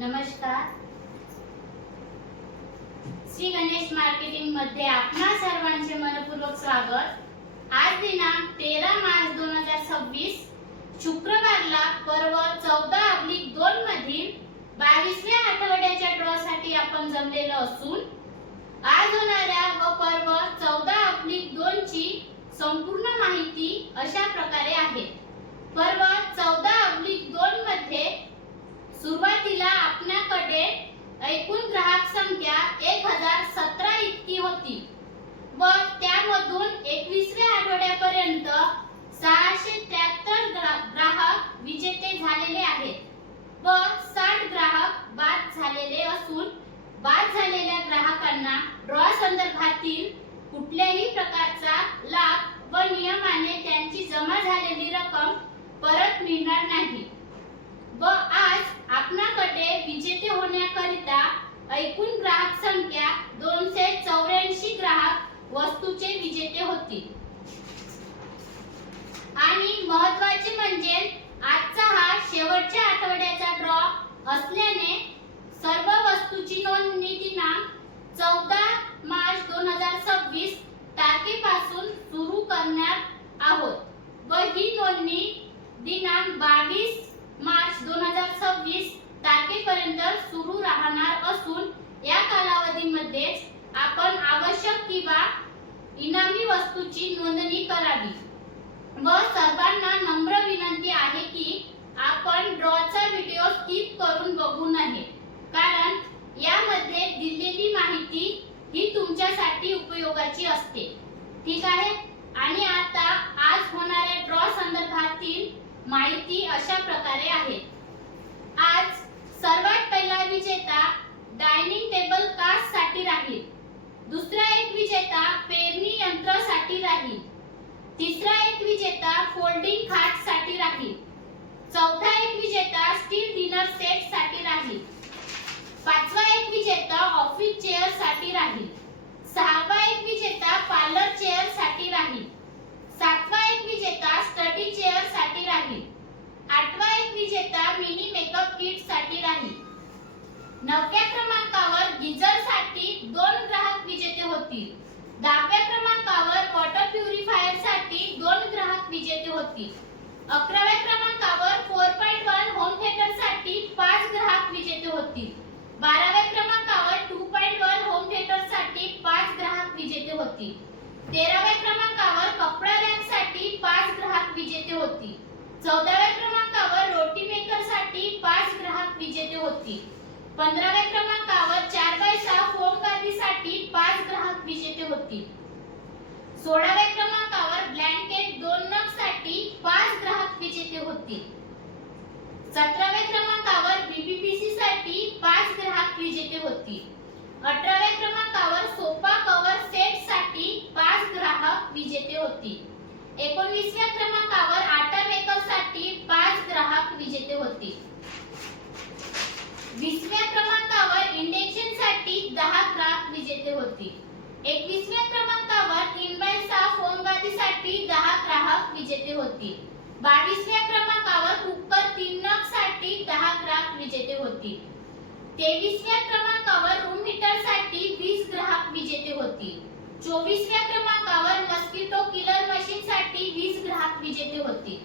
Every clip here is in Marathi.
नमस्कार. श्री गणेश मार्केटिंग मध्ये आपणा सर्वांचे मनपूर्वक स्वागत. आज दिनांक 13 मार्च 2026 शुक्रवारला पर्व 14/2 मधील 22व्या आठवड्याच्या ड्रॉ साठी आपण जमलेलो असून आज होणाऱ्या व पर्व 14/2 ची संपूर्ण माहिती अशा प्रकारे आहे. पर्व 14/2 मध्ये सुरुवातीला आपल्याकडे एकूण ग्राहक संख्या 1017 इतकी होती व त्यामधून 21व्या आठवड्यापर्यंत 673 ग्राहक विजेते झालेले आहेत व 60 ग्राहक बाद झालेले असून बाद झालेल्या ग्राहकांना ड्रॉ संदर्भातील कुठल्याही प्रकारचा लाभ व नियमाने त्यांची जमा झालेली रक्कम परत मिळणार नाही व आज आपणाकडे विजेते होण्याकरिता एकूण ग्राहक संख्या 284 ग्राहक वस्तूचे विजेते होती. आणि महत्त्वाचे म्हणजे आजचा हा शेवटच्या आठवड्याचा ड्रॉ असल्याने सर्व वस्तूची नोंदणी दिनांक 14 मार्च 2026 तारखेपासून सुरू करणार आहोत व ही नोंदणी दिनांक 22 मार्च 2026 तारखेपर्यंत सुरू राहणार असून या कालावधीमध्ये आपण आवश्यक किंवा इनामी वस्तूची नोंदणी करावी व सर्वांना नम्र विनंती आहे की आपण ड्रॉचा व्हिडिओ स्किप करून बघू नये, कारण यामध्ये दिलेली माहिती ही तुमच्यासाठी उपयोगाची असते. ठीक आहे. आणि आता आज होणाऱ्या ड्रॉ संदर्भातील माहिती अशा प्रकारे आहे. आज सर्वात पहिला विजेता डायनिंग टेबल कास्ट साठी राहील. दुसरा एक विजेता पेरणी यंत्र साठी राहील. तिसरा एक विजेता फोल्डिंग खाट साठी राहील. चौथा एक विजेता स्टील डिनर सेट साठी राहील. पाचवा एक विजेता ऑफिस चेअर साठी राहील. सहावा एक विजेता पार्लर चेअर साठी राहील. सातवा एक विजेता स्टडी चेअर साठी राहील. आठवा एक विजेता मिनी मेकअप किट साठी राहील. 9व्या क्रमांकावर गीजर साठी 2 ग्राहक विजेते होतील. 10व्या क्रमांकावर वॉटर प्युरिफायर साठी 2 ग्राहक विजेते होतील. 11व्या क्रमांकावर 4.1 होम थिएटर साठी 5 ग्राहक विजेते होतील. 12व्या क्रमांकावर 2.1 होम थिएटर साठी 5 ग्राहक विजेते होतील. 13व्या क्रमांकावर कपडा रॅक साठी 5 ग्राहक विजेते होतील. 14व्या क्रमांकावर रोटी मेकर साठी 5 ग्राहक विजेते होतील. 15व्या क्रमांकावर 4x6 फोम गादी साठी 5 ग्राहक विजेते होतील. 16व्या क्रमांकावर ब्लँकेट 2 नग साठी 5 ग्राहक विजेते होतील. 17व्या क्रमांकावर बीबीपीसी साठी 5 ग्राहक विजेते होतील. 18व्या क्रमांकावर सोफा कव्हर सेट साठी 5 ग्राहक विजेते होतील. 19व्या क्रमांकावर आटा मेकर साठी 5 ग्राहक विजेते होतील. 20व्या क्रमांकावर इंडक्शन साठी 10 ग्राहक विजेते होतील. 21व्या क्रमांकावर 3x6 फोम गादी साठी 10 ग्राहक विजेते होतील. 22व्या क्रमांकावर कुकर 3 नग साठी 10 ग्राहक विजेते होतील. 23व्या क्रमांकावर रूम हीटर साठी 20 ग्राहक विजेते होतील. 24व्या क्रमांकावर मस्किटो किलर मशीन साठी 20 ग्राहक विजेते होतील.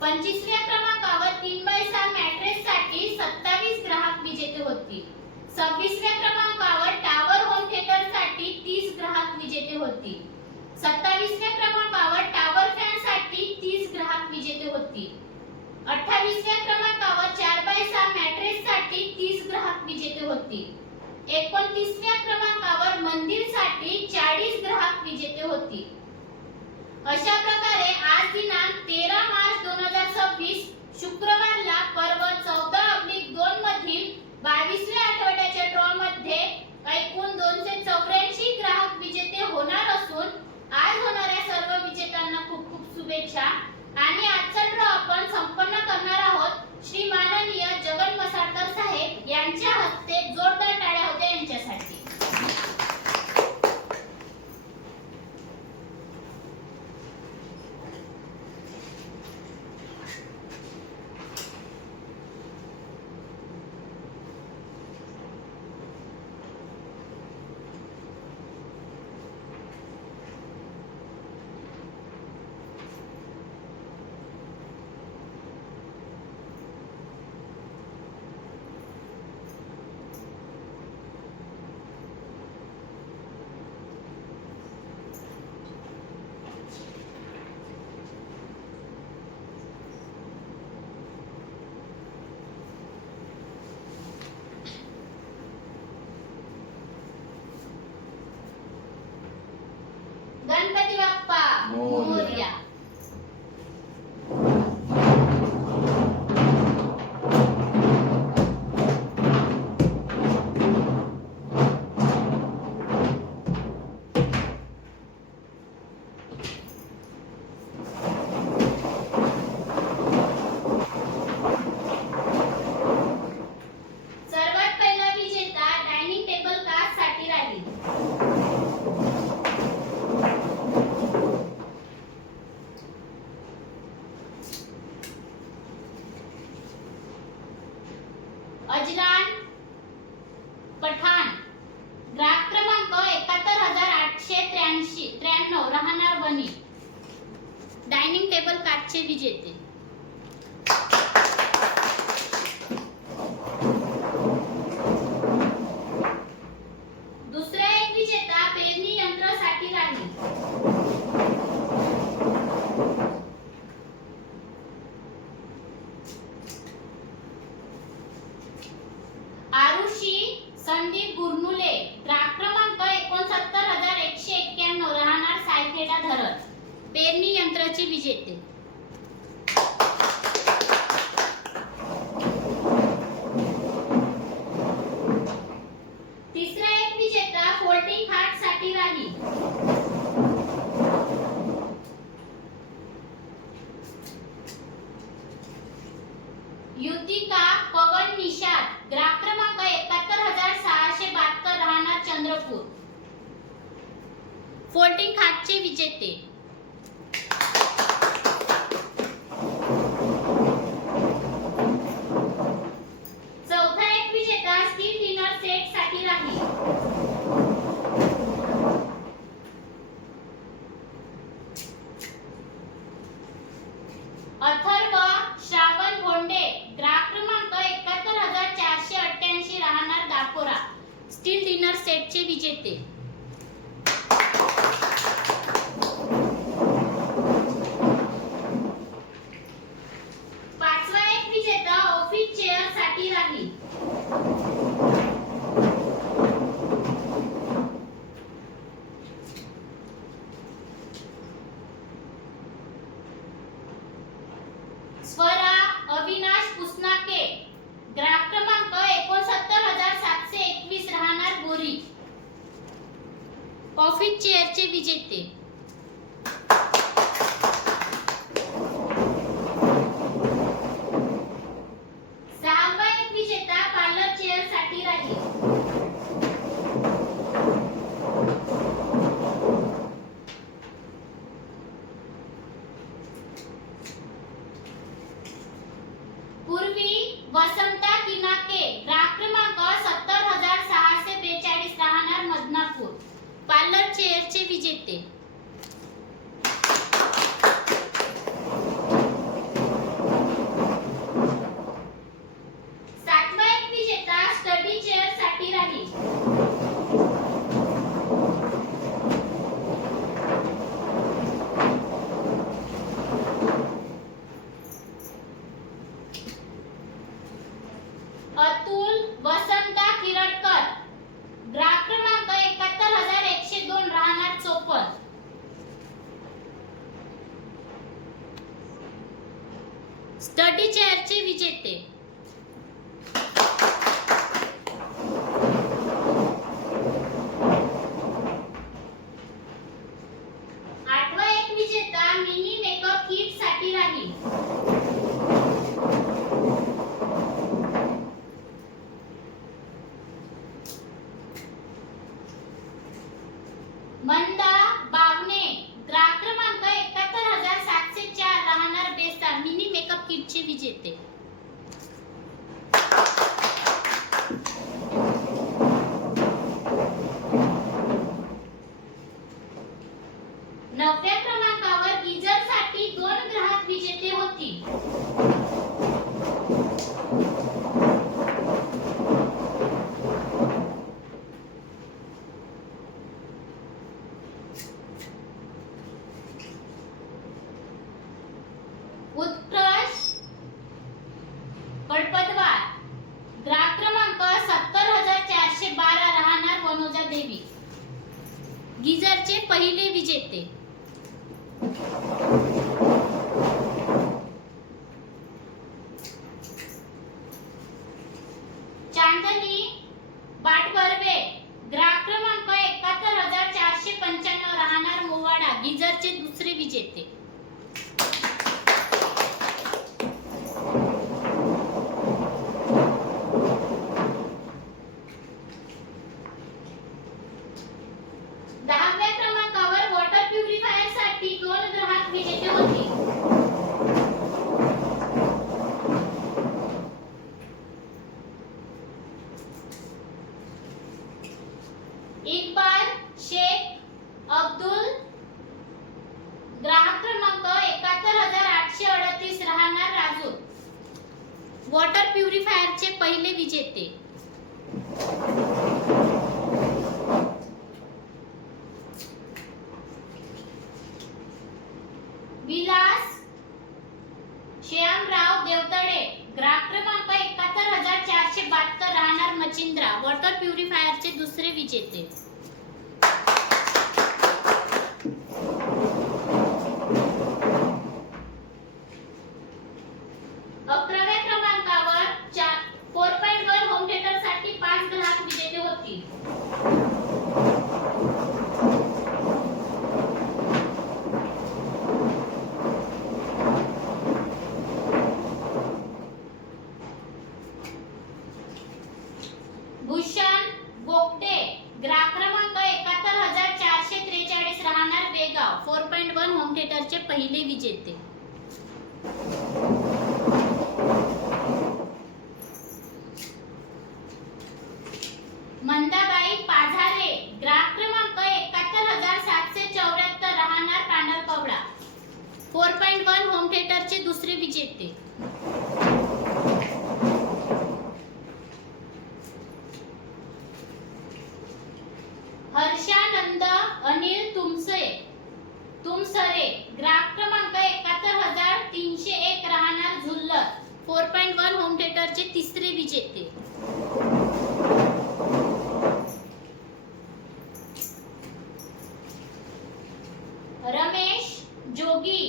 25व्या क्रमांकावर 3x6 मॅट्रेस साठी 27 ग्राहक विजेते होतील. 26व्या क्रमांकावर टावर होम थिएटर साठी 30 ग्राहक विजेते होतील. 27व्या क्रमांकावर टावर फॅन साठी 30 ग्राहक विजेते होतील. 28व्या क्रमांकावर 4x6 मॅट्रेस साठी 30 ग्राहक विजेते होतील. 29व्या क्रमांकावर मंदिर साठी 40 ग्राहक विजेते होतील. अशा प्रकारे आज दिनांक 13 मार्च 2026 शुक्रवारला पर्व 14/2 मधील 22व्या आठवड्याच्या ड्रॉ मध्ये एकूण 284 ग्राहक विजेते होणार असून आज होणाऱ्या सर्व विजेत्यांना खूप खूप शुभेच्छा. आणि आजचा ड्रॉ आपण संपन्न करणार आहोत श्री माननीय जगन मसाळकर साहेब यांच्या हस्ते. जोरदार टाळ्या होत्या यांच्यासाठी. केबल काचचे विजेते. दुसरा एक विजेता पेरणी यंत्रासाठी राहील. आरुषी संदीप गुरनुले, ग्राहक क्रमांक 69191, राहणार सायखेडा धरण, पेरणी यंत्राचे विजेते. तिसरा एक विजेता फोल्डिंग खाट साठी राहील. युतिका पवन निषाद, ग्राहक क्रमांक 71672, राहणार चंद्रपूर, फोल्डिंग खाटचे विजेते. चौथा एक विजेता स्टील डिनर सेट साठी राहील. अथर्व श्रावण भोंडे, ग्राहक क्रमांक 71488, राहणार दापोरा, स्टील डिनर सेटचे विजेते. पाचवा एक विजेता ऑफिस चेअर साठी राहील. स्वरा अविनाश पुसनाके, ग्राहक क्रमांक 69721, राहणार बोरी, ऑफिस चेअरचे विजेते. सहावा एक विजेता पार्लर चेअर साठी राहील. पूर्वी वसंता किनाके, ग्राहक क्रमांक 70642, राहणार मदनापूर, पार्लर चेअरचे विजेते. सातवा एक विजेता स्टडी चेअर साठी राहील. अतुल वसंता किरटकर, ग्राहक क्रमांक 71102, राहणार चोपल, स्टडी चेअरचे विजेते. आठवा एक विजेता मिनी मेकअप किट साठी राहील. मंदा बावणे, ग्राहक क्रमांक 71704, राहणार बेस्ता, मिनी मेकअप किटचे विजेते. नवव्या क्रमांकावर गीजर साठी 2 ग्राहक विजेते होती. उत्कर्ष कडपदवार, ग्राहक क्रमांक 70412, राहणार वनोजा देवी, गीजरचे पहिले विजेते. चांदनी बाटबर्वे, ग्राहक क्रमांक 71495, राहणार मोवाडा, गीजरचे दुसरे विजेते. दहाव्या क्रमांकावर वॉटर प्युरिफायर साठी 2 ग्राहक विजेते होते. वॉटर प्युरिफायरचे पहिले विजेते विलास श्यामराव देवतळे, ग्राहक क्रमांक 71,472, राहणार मचिंद्रा, वॉटर प्युरिफायरचे दुसरे विजेते. अकराव्या क्रमांकावर 4.1 होम थिएटर साठी 5 ग्राहक विजेते होतील. भूषण बोगटे, ग्राहक क्रमांक 71,443, राहणार बेगाव, 4.1 होम थिएटरचे पहिले विजेते. मंदाबाई पाझारे, ग्राहक क्रमांक 71,774, राहणार पांढरकवडा, 4.1 होम थिएटरचे दुसरे विजेते. हर्षानंद अनिल तुमसरे, ग्राहक क्रमांक 71,301, राहणार झुल्लर, 4.1 होम थिएटरचे तिसरे विजेते. रमेश जोगी,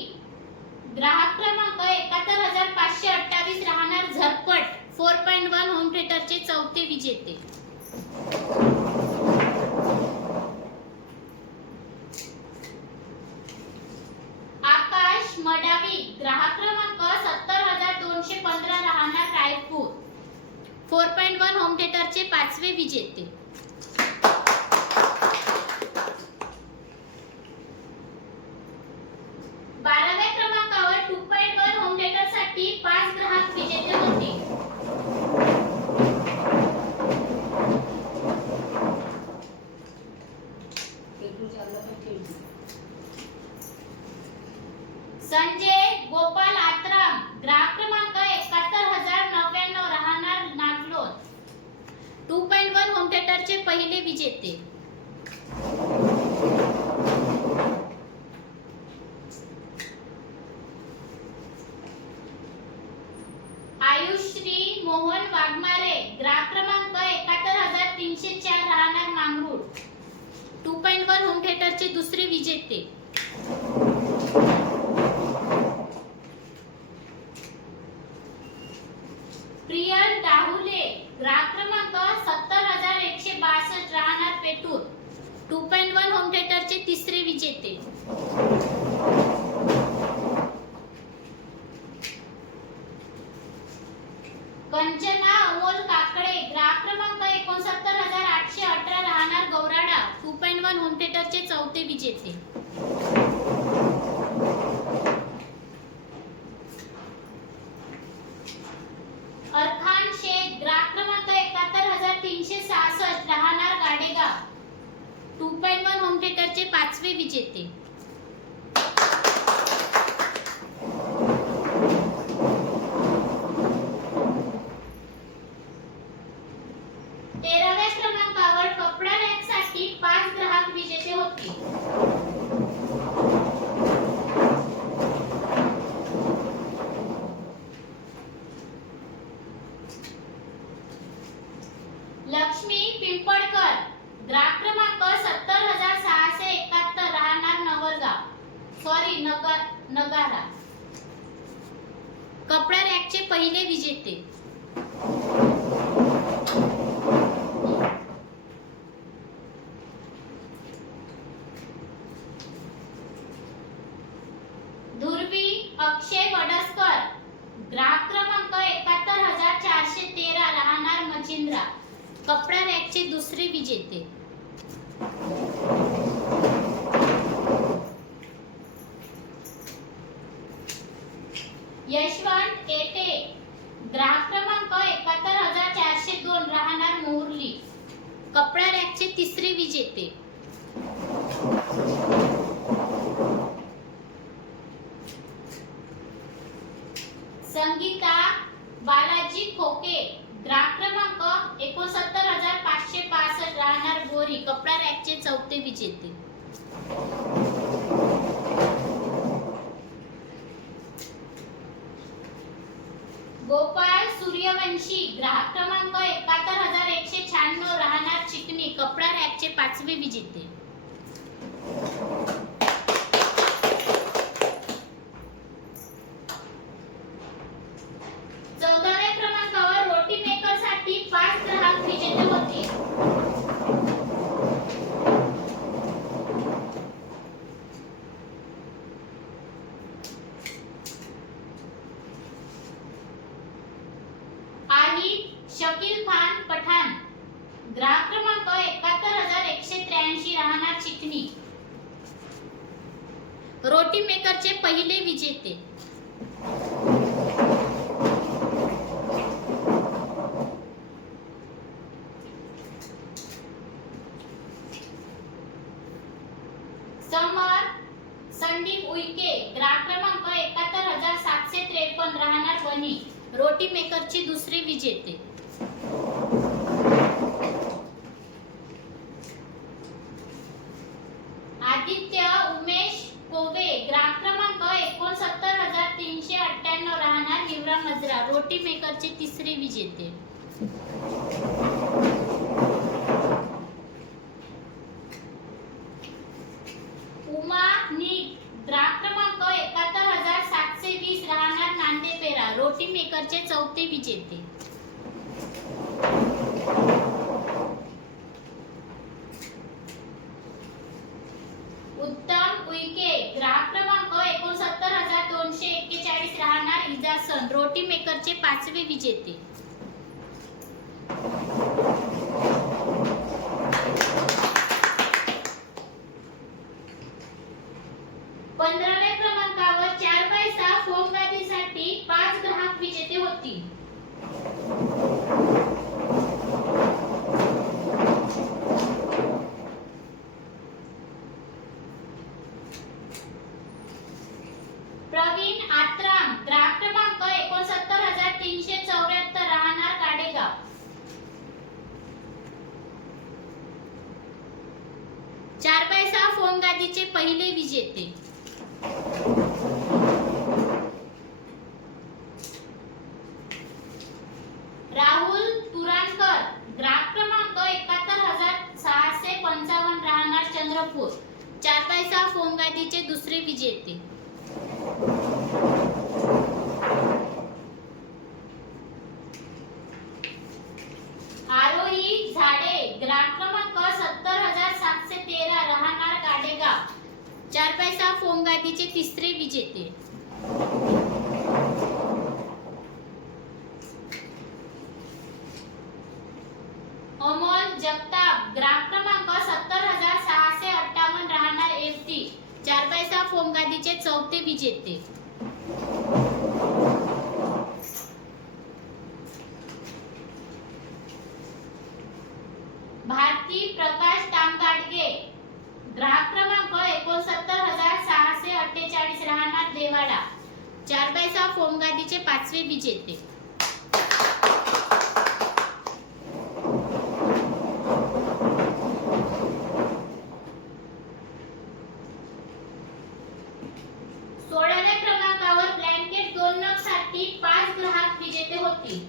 ग्राहक क्रमांक 71,528, राहणार झरपट, 4.1 होम थिएटरचे चौथे विजेते. आकाश मडावी, ग्राहक क्रमांक 70,215, राहणार रायपूर, 4.1 होम थिएटरचे पाचवे विजेते. बाराव्या क्रमांकावर 2.1 होम थिएटर साठी 5 ग्राहक विजेते होते. संजय गोपाल आत्राम, ग्राहक क्रमांक 71,099, राहणार नागलोद, 2.1 होम थिएटरचे पहिले विजेते. आयुश्री मोहन वाघमारे, ग्राहक क्रमांक 71,304, राहणार मांगरूळ, 2.1 होम थिएटरचे दुसरे विजेते. प्रियल दाहुले, ग्राहक क्रमांक 70,162, राहणार पेटूर, 2.1 होम थिएटरचे तिसरे विजेते. कंचना अमोल काकडे, ग्राहक क्रमांक 69,818, राहणार गौराडा, 2.1 होम थिएटरचे चौथे विजेते. अरखान शेख, ग्राहक क्रमांक 71,366, राहणार गाडेगाव, 2.1 होम थिएटरचे पाचवे विजेते. तेराव्या क्रमांकावर कपडा रॅक साठी 5 ग्राहक विजेते होतील. लक्ष्मी पिंपळकर, ग्राहक क्रमांक 70,671, राहणार नगारा, कपडा रॅकचे पहिले विजेते. धुर्वी अक्षय वडसकर, ग्राहक क्रमांक 71,413, राहणार मचिंद्रा, कपडा रॅकचे दुसरे विजेते. यशवंत एटे, ग्राहक क्रमांक 71,402, राहणार मोहर्ली, कपडा रॅकचे तिसरे विजेते. संगीता बालाजी विजेते. गोपाळ सूर्यवंशी ग्राहक क्रमांक 71,196 राहणार चिकणी कपडा रॅकचे 5वे विजेते. शकील खान पठाण ग्राहक क्रमांक 71,183 राहणार चिकणी रोटी मेकरचे पहिले विजेते. समर संदीप उईके ग्राहक क्रमांक 71,753 राहणार वणी रोटी मेकरचे दुसरे विजेते. आदित्य उमेश कोवे ग्राहक क्रमांक 69,398 राहणार हिवरा मजरा रोटी मेकरचे तिसरे विजेते. उमा नीट ग्राहक क्रमांक 71,720 राहणार नांदेपेरा रोटी मेकरचे चौथे विजेते. उत्तम उईके ग्राहक क्रमांक 69,241 राहणार इजासन रोटी मेकरचे 5वे विजेते. पंधराव्या क्रमांकावर 4x6 फोम गादीसाठी 5 ग्राहक विजेते होतील. प्रवीण आत्राम ग्राहक क्रमांक 69,374 राहणार काडेगाव. 4x6 फोम गादीचे पहिले विजेते. राहुल तुराणकर ग्राहक क्रमांक 71,655 राहणार चंद्रपूर 4x6 फोम गादीचे दुसरे विजेते. आरोही झाडे ग्राहक क्रमांक 70,713 राहणार गाडेगाव 4x6 फोम गादीचे तिसरे विजेते. अमोल जगताप ग्राहक क्रमांक 70,658 राहणार एफटी 4x6 फोम गादीचे चौथे विजेते. भारती प्रकाश तांगाडगे ग्राहक क्रमांक 69,648 राहणार देवाडा 4x6 फोम गादीचे 5वे विजेते. सोळाव्या क्रमांकावर ब्लँकेट 2 नग साठी 5 ग्राहक विजेते होतील.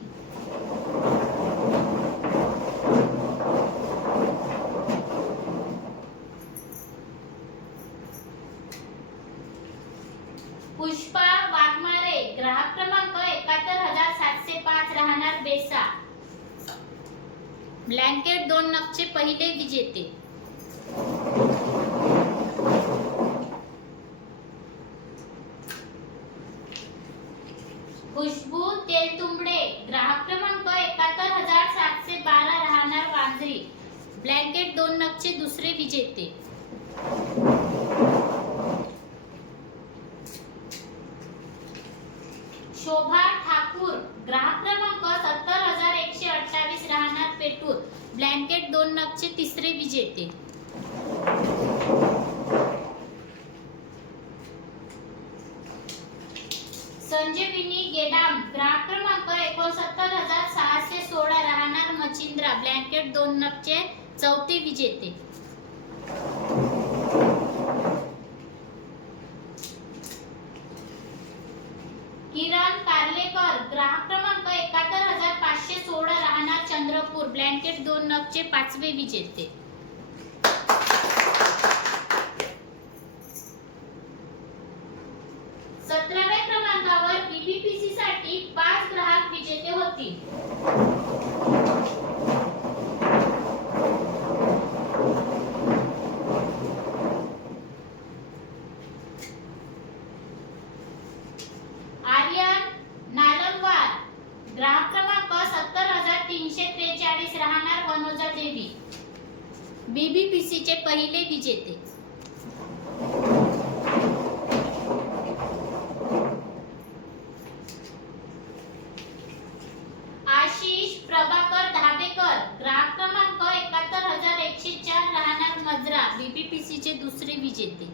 पुष्पा वाघमारे ग्राहक क्रमांक 71,705 राहणार बेसा ब्लँकेट 2 नगचे पहिले विजेते. खुशबू तेलतुंबडे ग्राहक क्रमांक 71,712 राहणार वांजरी ब्लँकेट 2 नगचे दुसरे विजेते. शोभा ठाकूर ग्राहक क्रमांक 70,128 राहणार पेटूर ब्लँकेट 2 नगचे तिसरे विजेते. संजीवनी गेडाम ग्राहक क्रमांक 69,616 राहणार मचिंद्रा ब्लँकेट 2 नगचे चौथे विजेते. किरण कारलेकर ग्राहक क्रमांक 71516 राहणार चंद्रपूर ब्लँकेट 2 नगचे 5वे विजेते. सतराव्या क्रमांकावर बीबीपीसी साठी 5 ग्राहक विजेते होतील. आर्यन नालनवार ग्राहक क्रमांक 70343 राहणार वनोजा देवी बीबीपीसी चे पहिले विजेते. आशिष प्रभाकर धाबेकर ग्राहक क्रमांक 71104 राहणार मजरा बीबीपीसी चे दुसरे विजेते.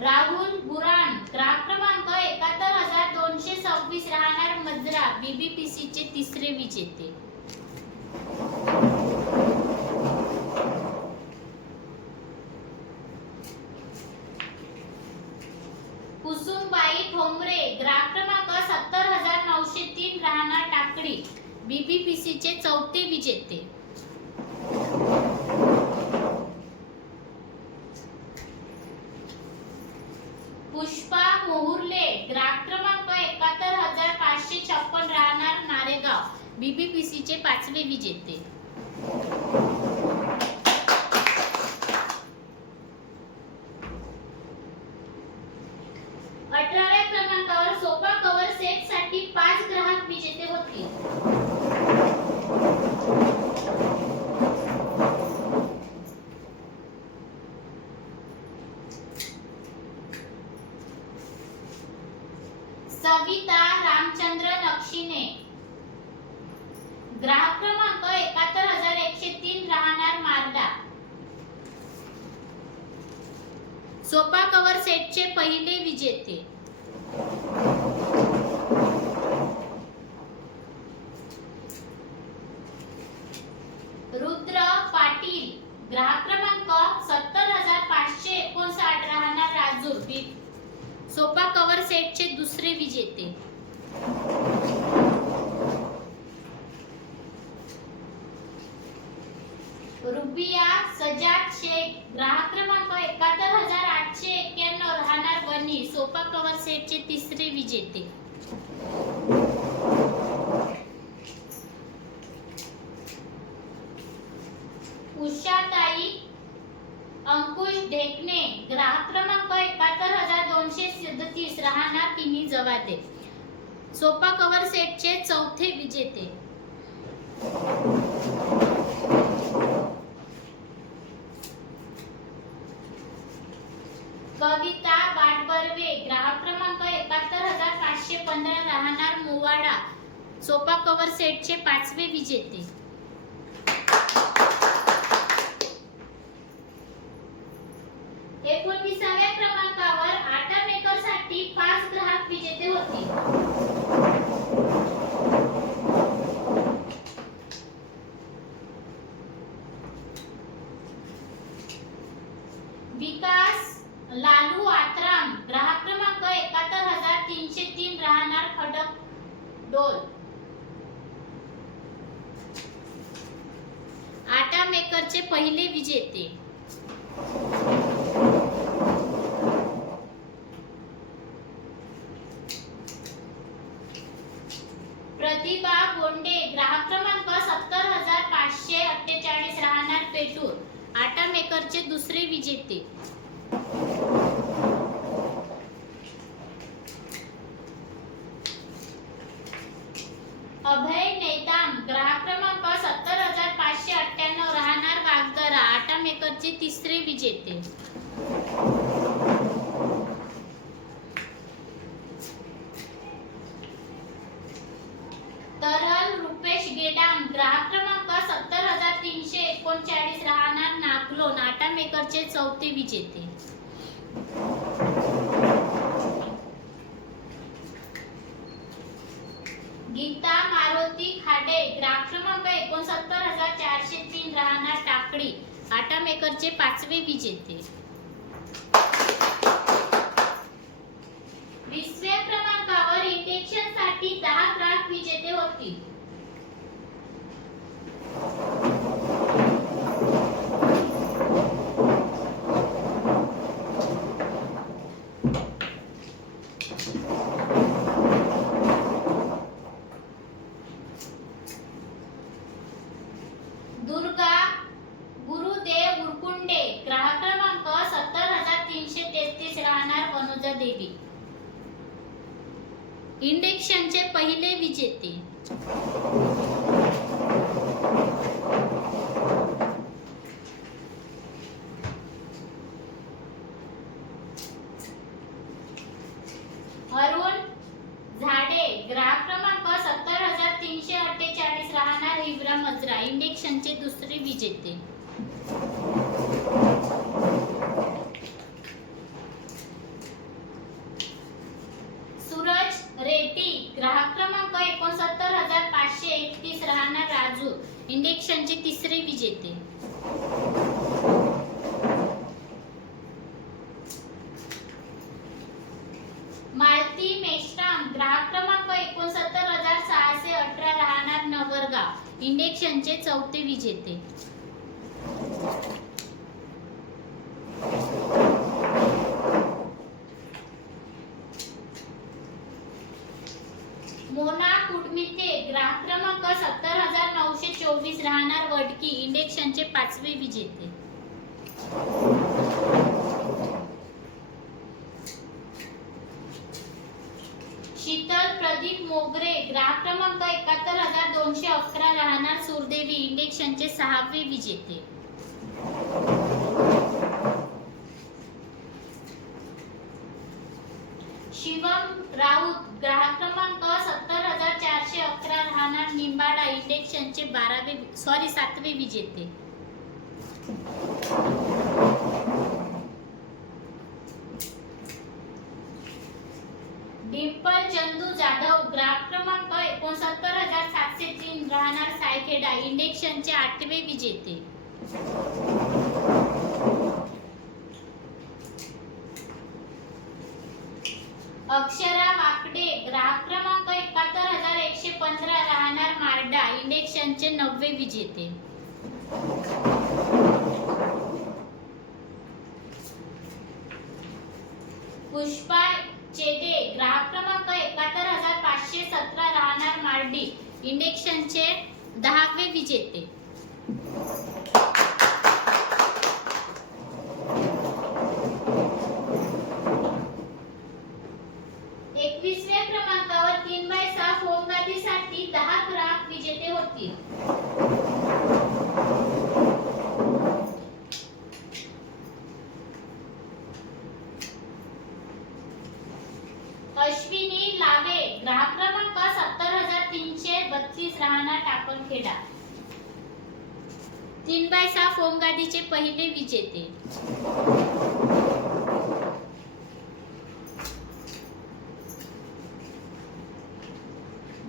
राहुल बुरान ग्राहक क्रमांक 71226 राहणार मजरा बीबीपीसी चे तिसरे विजेते. कुसुमबाई ठोंबरे ग्राहक क्रमांक 70903 राहणार टाकळी बीबीपीसी चे चौथे विजेते. पुष्पा मोहुर्ले ग्राहक क्रमांक 71556 राहणार नारेगाव बीबीपीसी चे 5वे विजेते. अठराव्या क्रमांकावर सोफा कव्हर सेट साठी 5 ग्राहक विजेते होतील. सविता रामचंद्र नक्षिने ग्राहक क्रमांक 71103 राहणार मार्डा सोफा कव्हर सेटचे पहिले विजेते. रुद्र पाटील ग्राहक क्रमांक 70559 राहणार राजूर सोफा कव्हर सेटचे दुसरे विजेते. रुबिया सजाद शेख ग्राहक क्रमांक 71891 राहणार वनी सोफा कव्हर सेटचे तिसरे विजेते. उषाताई अंकुश ढेकणे ग्राहक क्रमांक 71237 राहणार किनी जवादे सोफा कव्हर सेटचे चौथे विजेते. कविता बाटबर्वे ग्राहक क्रमांक 71515 राहणार मोवाडा सोफा कव्हर सेटचे 5वे विजेते. एकोणविसाव्या क्रमांकावर आटा मेकर साठी 5 ग्राहक विजेते होतील. विकास लालू आत्राम ग्राहक क्रमांक 71303 राहणार खडक डोल आटा मेकरचे पहिले विजेते. प्रतिभा बोंडे ग्राहक क्रमांक 70548 राहणार पेटूर आटा मेकरचे दुसरे विजेते. अभय नेताम ग्राहक क्रमांक 70598 राहणार वागदरा आटा मेकरचे तिसरे विजेते. तरल रुपेश गेडाम ग्राहक क्रमांक 70339 राहणार नागलोन आटा मेकरचे चौथे विजेते. गीता मारुती खाडे ग्राहक क्रमांक 69403 राहणार टाकळी आटा मेकरचे 5वे विजेते. 20व्या क्रमांकावर इंडक्शन साठी 10 ग्राहक विजेते होतील. दुर्गा गुरुदेव उरकुंडे, ग्राहक क्रमांक 70,333, राहणार वनोजा देवी. इंडक्शनचे पहिले विजेते. अरुण झाडे, ग्राहक क्रमांक 70,348, राहणार हिवरा मजरा. इंडक्शनचे दुसरे विजेते. सूरज रेड्डी, ग्राहक क्रमांक 69,531, राहणार राजूर. इंडक्शनचे तिसरे विजेते. मालती मेश्राम, ग्राहक क्रमांक 69,618, राहणार नवरगाव. इंडक्शनचे चौथे विजेते. मोना कुडमिते, ग्राहक क्रमांक 70,924, राहणार वडकी. इंडक्शनचे 5वे विजेते. शीतल प्रदीप मोगरे, ग्राहक क्रमांक 71,211, राहणार सुरदेवी. इंडक्शनचे 6वे विजेते. शिवम राऊत, ग्राहक क्रमांक 70,411, राहणार निंबाडा. इंडक्शनचे 7वे विजेते. डिंपल चंदू जाधव, ग्राहक क्रमांक 69,703, राहणार सायखेडा. इंडक्शनचे 8वे विजेते. अक्षरा वाकडे, ग्राहक क्रमांक 71,115, राहणार मार्डा. इंडक्शनचे 9वे विजेते. पुष्पा चेडे, ग्राहक क्रमांक 71,517, राहणार मार्डी. इंडक्शनचे 10वे विजेते. एकविसव्या क्रमांकावर 3/6 फोमगादीसाठी 10 ग्राहक विजेते होतील. अश्विनी लावे, ग्राहक क्रमांक 70,332, राहणार टाकणखेडा. 3/6 फोमगादीचे पहिले विजेते.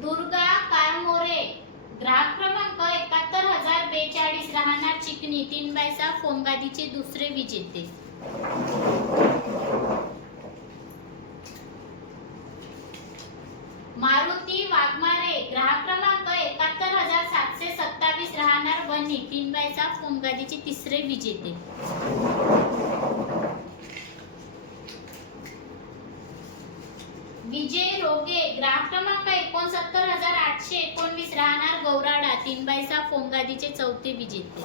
दुर्गा कारमोरे, ग्राहक क्रमांक 71,042, राहणार चिकणी. 3/6 फोमगादीचे दुसरे विजेते. मारुती वाघमारे, ग्राहक क्रमांक 71,727, राहणार वणी. 3/6 फोमगादीचे तिसरे विजेते. विजय रोगे, ग्राहक क्रमांक 69,819, राहणार गौराडा. 3/6 फोमगादीचे चौथे विजेते.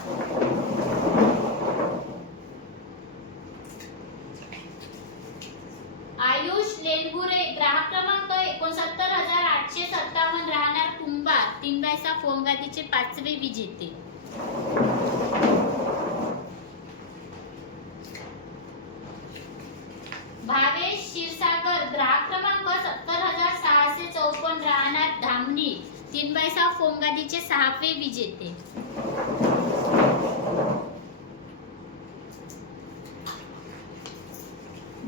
आयुष लेनगुरे, ग्राहक क्रमांक 69,857, राहणार कुंभार. 3/6 फोमगादीचे 5वे विजेते. भावेश क्षीरसागर, ग्राहक क्रमांक 70,654, राहणार धामणी. 3/6 फोमगादीचे 6वे विजेते.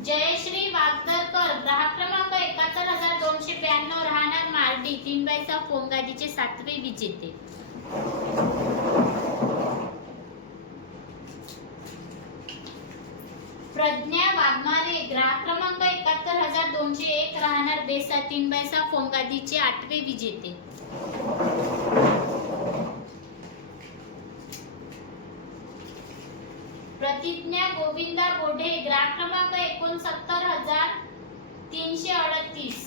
जयश्री वागदरकर, ग्राहक क्रमांक 71,292, राहणार मार्डी. 3/6 फोमगादीचे 7वे विजेते. प्रज्ञा वाघमारे ग्राहक क्रमांक 71201 राहणार बेसा 3x6 फोमगादीचे 8वे विजेते. प्रतिज्ञा गोविंदा बोढे ग्राहक क्रमांक 69338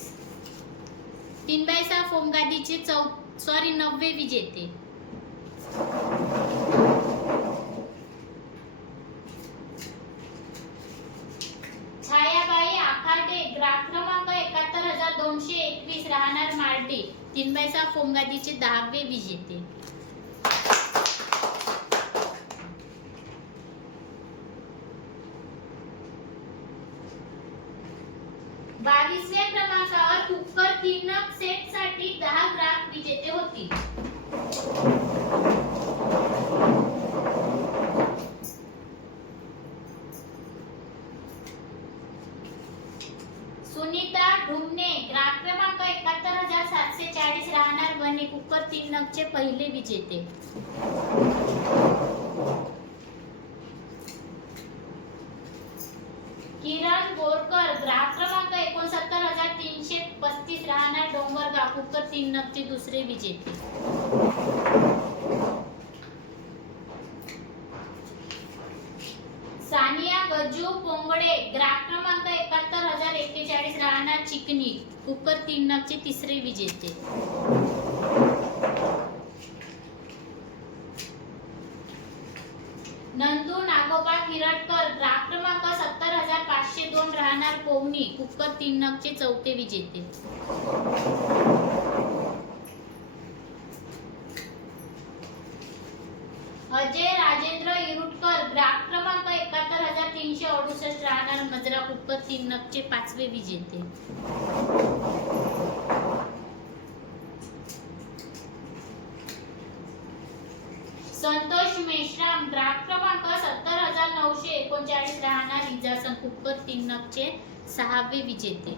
3x6 फोमगादीचे 9वे विजेते. छायाबाई आखाडे ग्राहक क्रमांक 71221 राहणार मार्डे 3x6 फोमगादीचे 10वे विजेते. बावीसव्या क्रमांकावर कुकर 3 नग सेट साठी 10 ग्राहक विजेते होतील. सुनीता ढुमणे ग्राहक क्रमांक 71740 राहणार वणी कुकर 3 नगचे पहिले विजेते. किरण बोरकर ग्राहक क्रमांक 69335 राहणार डोंगरगाव कुकर 3 नगचे दुसरे विजेते. सानिया गजू पोंगडे ग्राहक क्रमांक 71041 राहणार चिकनी कुकर 3 नगचे तिसरे विजेते. नंदू नागोबा खिरटकर ग्राहक क्रमांक 70502 राहणार पोवणी कुकर 3 नगचे चौथे विजेते. अजय राजेंद्र इरुटकर ग्राहक क्रमांक 71368 राहणार मजरा कुकर 3 नगचे 5वे विजेते. संतोष मेश्राम ग्राहक क्रमांक 70939 राहणार इजासन कुकर 3 नगचे 6वे विजेते.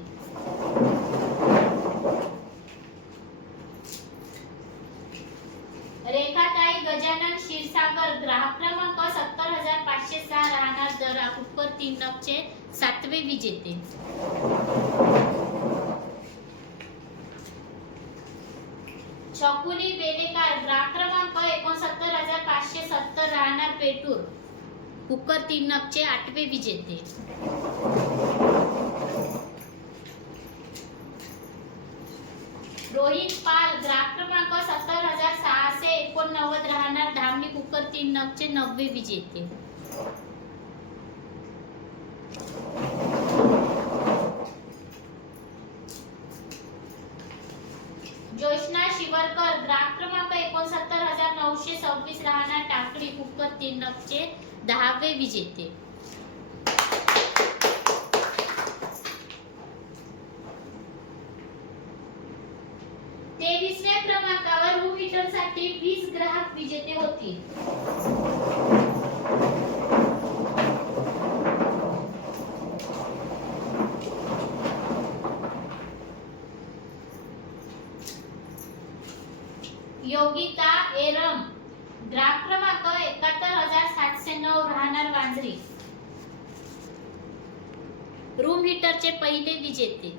रेखाताई गजानन क्षीरसागर ग्राहक क्रमांक 70506 राहणार जरा कुकर 3 नगचे 7वे विजेते. छकुली बेलेकार ग्राहक क्रमांक 69570 राहणार पेटूर कुकर 3 नगचे 8वे विजेते. रोहित पाल ग्राहक क्रमांक 70689 राहणार धामणी कुकर 3 नगचे 9वे विजेते. जोशना शिवरकर ग्राहक क्रमांक 69926 राहणार टाकळी कुकर 3 नगचे 10वे विजेते. तेवीसव्या क्रमांकावर रूम हीटर साठी 20 ग्राहक विजेते होतील. योगिता एरम ग्राहक क्रमांक 71709 राहणार वांजरी रूम हीटरचे पहिले विजेते.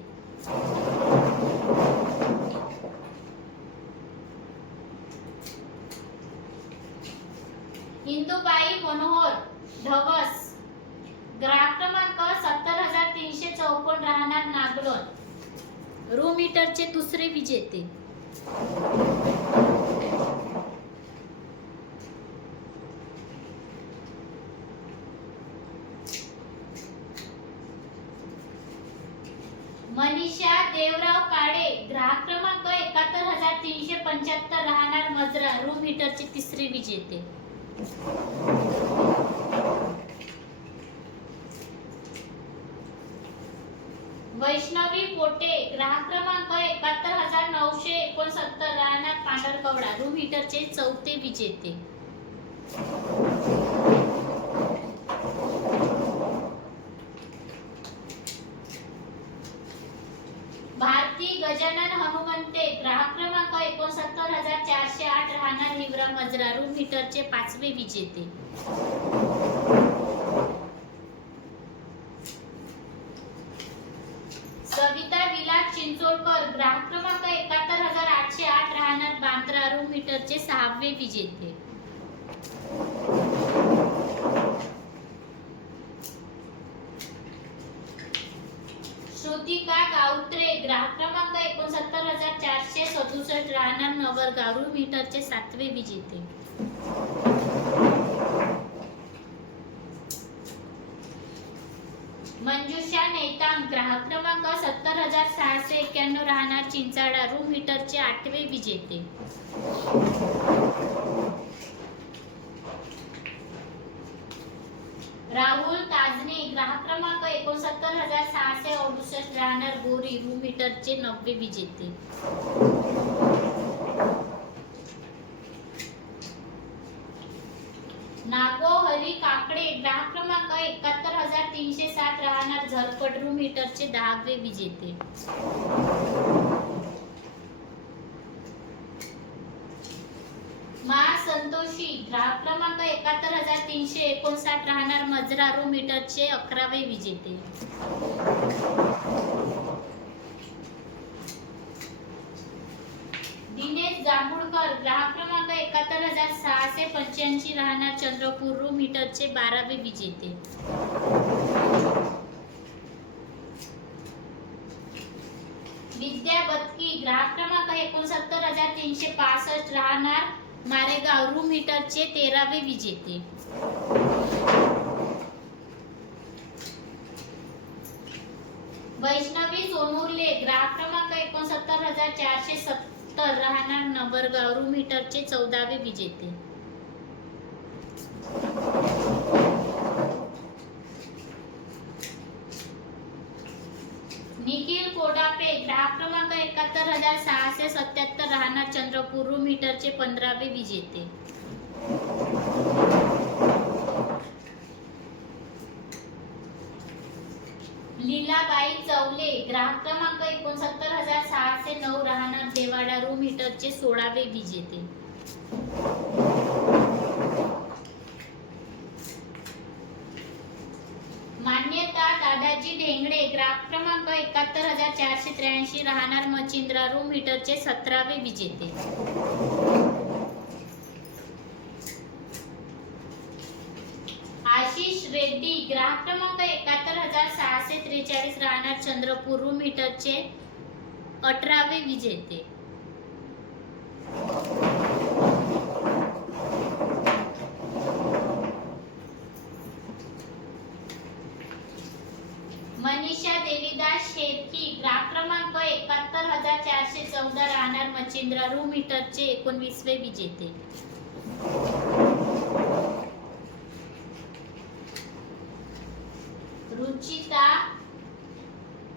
इंदुबाई मनोहर ढवस ग्राहक क्रमांक 70354 राहणार नागलोन रूम हीटरचे दुसरे विजेते. मनीषा देवराव काळे ग्राहक क्रमांक 71375 राहणार मजरा रूम हीटरचे तिसरे विजेते. वैष्णवी पोटे ग्राहक क्रमांक 71969 राहणार पांढरकवडा रूम हीटरचे चौथे विजेते. भारती गजानन हनुमंते ग्राहक क्रमांक 69408 राहणार हिवरा मजरा रूम हीटरचे 5वे विजेते. ग्राहक क्रमांक 71,808 राहणार बांद्रा रूम मीटरचे 6वे विजेते. श्रुतिका गावत्रे ग्राहक क्रमांक 69,467 राहणार नवरगाव रूम मीटरचे 7वे विजेते. मंजुषा नेताम ग्राहक क्रमांक 70,691 राहणार चिंचाडा रूम मीटरचे 8वे विजेते. राहुल ताजने ग्राहक क्रमांक 69,668 राहणार बोरी रूम मीटरचे 9वे विजेते. नागो हरी काकडे ग्राहक क्रमांक 71,307 राहणार झरपट रूम मीटरचे 10वे विजेते. मा संतोषी ग्राहक क्रमांक 71,359 राहणार मजरा रूम मीटरचे 11वे विजेते. दिनेश जांभूळकर ग्राहक क्रमांक 71,685 राहणार चंद्रपूर रूम मीटरचे 12वे विजेते. विद्या बत्की ग्राहक क्रमांक 69,365 राहणार मारेगाव रूम मीटरचे 13वे विजेते. वैष्णवी सोनुर्ले ग्राहक क्रमांक 69,470 राहणार नवरगाव रूम मीटरचे 14वे विजेते. निखिल कोडापे ग्राहक क्रमांक 71,677 राहणार चंद्रपूर रूम मीटरचे 15वे विजेते. लीलाबाई चौले ग्राहक क्रमांक 69,609 राहणार देवाडा रूम मीटरचे 16वे विजेते. मान्यता दादाजी ढेंगडे ग्राहक क्रमांक 71,483 राहणार मचिंद्रा रूम मीटरचे 17वे विजेते. आशिष रेड्डी ग्राहक क्रमांक 71,643 राहणार चंद्रपूर रूम मीटरचे 18वे विजेते. मनीषा देवीदास शेरकी ग्राहक क्रमांक 71,414 राहणार मचिंद्रा रूम मीटरचे 19वे विजेते. रुचिता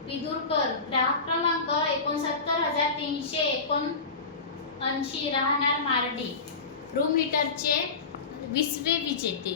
पिदुरकर ग्राहक क्रमांक 69,379 राहणार मार्डी रूम मीटरचे 20वे विजेते.